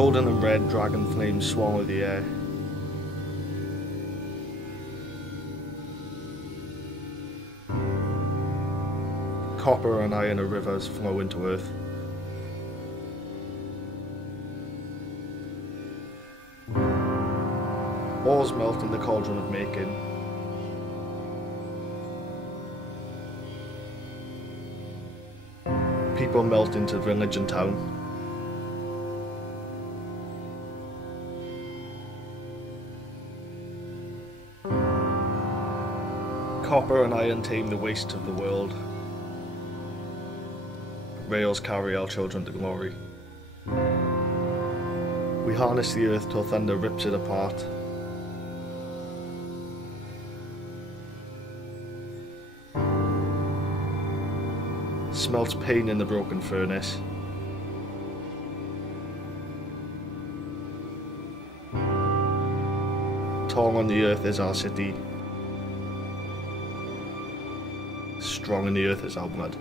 Golden and red dragon flames swallow the air. Copper and iron are rivers flow into earth. Ores melt in the cauldron of making. People melt into village and town. Copper and iron tame the waste of the world. Rails carry our children to glory. We harness the earth till thunder rips it apart. Smelts pain in the broken furnace. Tall on the earth is our city. Strong in the earth is our blood.